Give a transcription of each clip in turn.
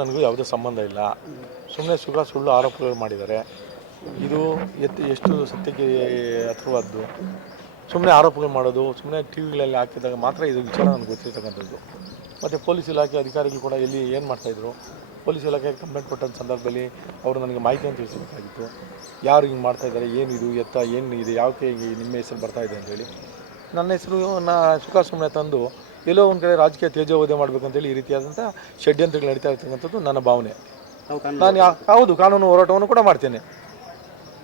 ನನಗೂ ಯಾವುದೇ ಸಂಬಂಧ ಇಲ್ಲ. ಸುಮ್ಮನೆ ಸುಳ್ಳು ಆರೋಪಗಳು ಮಾಡಿದ್ದಾರೆ. ಇದು ಎಷ್ಟು ಸತ್ಯಕ್ಕೆ ಹತ್ರವಾದ್ದು. ಸುಮ್ಮನೆ ಆರೋಪಗಳು ಮಾಡೋದು, ಸುಮ್ಮನೆ ಟಿ ವಿಗಳಲ್ಲಿ ಹಾಕಿದಾಗ ಮಾತ್ರ ಇದು ವಿಚಾರ ನನಗೆ ಗೊತ್ತಿರ್ತಕ್ಕಂಥದ್ದು. ಮತ್ತು ಪೊಲೀಸ್ ಇಲಾಖೆ ಅಧಿಕಾರಿಗಳು ಕೂಡ ಏನು ಮಾಡ್ತಾಯಿದ್ರು, ಪೊಲೀಸ್ ಇಲಾಖೆಗೆ ಕಂಪ್ಲೇಂಟ್ ಕೊಟ್ಟಂಥ ಸಂದರ್ಭದಲ್ಲಿ ಅವರು ನನಗೆ ಮಾಹಿತಿಯನ್ನು ತಿಳಿಸಬೇಕಾಗಿತ್ತು. ಯಾರು ಹಿಂಗೆ ಮಾಡ್ತಾಯಿದ್ದಾರೆ, ಏನಿದು ಏನು ಇದು ಯಾಕೆ ನಿಮ್ಮ ಹೆಸರು ಬರ್ತಾಯಿದೆ ಅಂತೇಳಿ. ನನ್ನ ಹೆಸರು ಸುಮ್ಮನೆ ತಂದು ಎಲ್ಲೋ ಒಂದು ಕಡೆ ರಾಜಕೀಯ ತೇಜೋವಧೆ ಮಾಡಬೇಕಂತೇಳಿ ಈ ರೀತಿಯಾದಂಥ ಷಡ್ಯಂತ್ರಗಳು ನಡೀತಾ ಇರ್ತಕ್ಕಂಥದ್ದು ನನ್ನ ಭಾವನೆ. ನಾನು ಹೌದು, ಕಾನೂನು ಹೋರಾಟವನ್ನು ಕೂಡ ಮಾಡ್ತೇನೆ.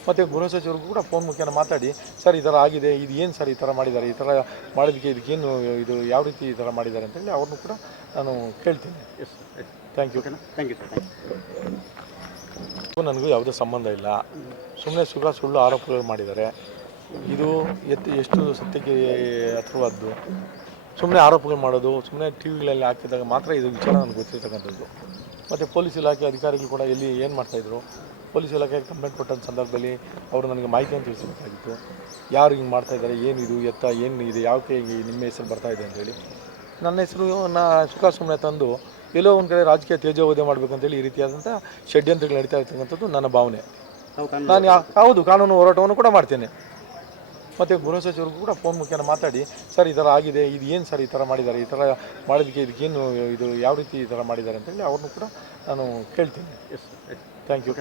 ಮತ್ತು ಗೃಹ ಸಚಿವರಿಗೂ ಕೂಡ ಫೋನ್ ಮುಖೇನ ಮಾತಾಡಿ, ಸರ್ ಈ ಥರ ಆಗಿದೆ, ಇದು ಏನು ಸರ್ ಈ ಥರ ಮಾಡಿದ್ದಾರೆ, ಈ ಥರ ಮಾಡೋದಕ್ಕೆ ಇದಕ್ಕೇನು ಇದು ಯಾವ ರೀತಿ ಈ ಥರ ಮಾಡಿದ್ದಾರೆ ಅಂತೇಳಿ ಅವ್ರನ್ನೂ ಕೂಡ ನಾನು ಕೇಳ್ತೀನಿ. ಥ್ಯಾಂಕ್ ಯು ನನಗೂ ಯಾವುದೇ ಸಂಬಂಧ ಇಲ್ಲ. ಸುಮ್ಮನೆ ಸುಳ್ಳು ಆರೋಪಗಳು ಮಾಡಿದ್ದಾರೆ. ಇದು ಎಷ್ಟು ಸತ್ಯಕ್ಕೆ ಹತ್ರವಾದ್ದು. ಸುಮ್ಮನೆ ಆರೋಪಗಳು ಮಾಡೋದು, ಸುಮ್ಮನೆ ಟಿ ವಿಗಳಲ್ಲಿ ಹಾಕಿದಾಗ ಮಾತ್ರ ಇದು ವಿಚಾರ ನನಗೆ ಗೊತ್ತಿರ್ತಕ್ಕಂಥದ್ದು. ಮತ್ತು ಪೊಲೀಸ್ ಇಲಾಖೆ ಅಧಿಕಾರಿಗಳು ಕೂಡ ಏನು ಮಾಡ್ತಾಯಿದ್ರು, ಪೊಲೀಸ್ ಇಲಾಖೆಗೆ ಕಂಪ್ಲೇಂಟ್ ಕೊಟ್ಟಂಥ ಸಂದರ್ಭದಲ್ಲಿ ಅವರು ನನಗೆ ಮಾಹಿತಿಯನ್ನು ತಿಳಿಸಬೇಕಾಗಿತ್ತು. ಯಾರು ಹಿಂಗೆ ಮಾಡ್ತಾಯಿದ್ದಾರೆ, ಏನಿದು ಏನು ಇದು ಯಾಕೆ ನಿಮ್ಮ ಹೆಸರು ಬರ್ತಾಯಿದೆ ಅಂತೇಳಿ. ನನ್ನ ಹೆಸರು ಸುಮ್ಮನೆ ತಂದು ಎಲ್ಲೋ ಒಂದು ಕಡೆ ರಾಜಕೀಯ ತೇಜೋವಧೆ ಮಾಡಬೇಕಂತೇಳಿ ಈ ರೀತಿಯಾದಂಥ ಷಡ್ಯಂತ್ರಗಳು ನಡೀತಾ ಇರ್ತಕ್ಕಂಥದ್ದು ನನ್ನ ಭಾವನೆ. ನಾನು ಹೌದು, ಕಾನೂನು ಹೋರಾಟವನ್ನು ಕೂಡ ಮಾಡ್ತೇನೆ. ಮತ್ತು ಗೃಹ ಸಚಿವರಿಗೂ ಕೂಡ ಫೋನ್ ಮುಖೇನ ಮಾತಾಡಿ, ಸರ್ ಈ ಥರ ಆಗಿದೆ, ಇದು ಏನು ಸರ್ ಈ ಥರ ಮಾಡಿದ್ದಾರೆ, ಈ ಥರ ಮಾಡೋದಕ್ಕೆ ಇದಕ್ಕೇನು ಇದು ಯಾವ ರೀತಿ ಈ ಥರ ಮಾಡಿದ್ದಾರೆ ಅಂತೇಳಿ ಅವ್ರನ್ನೂ ಕೂಡ ನಾನು ಕೇಳ್ತೀನಿ. Thank you.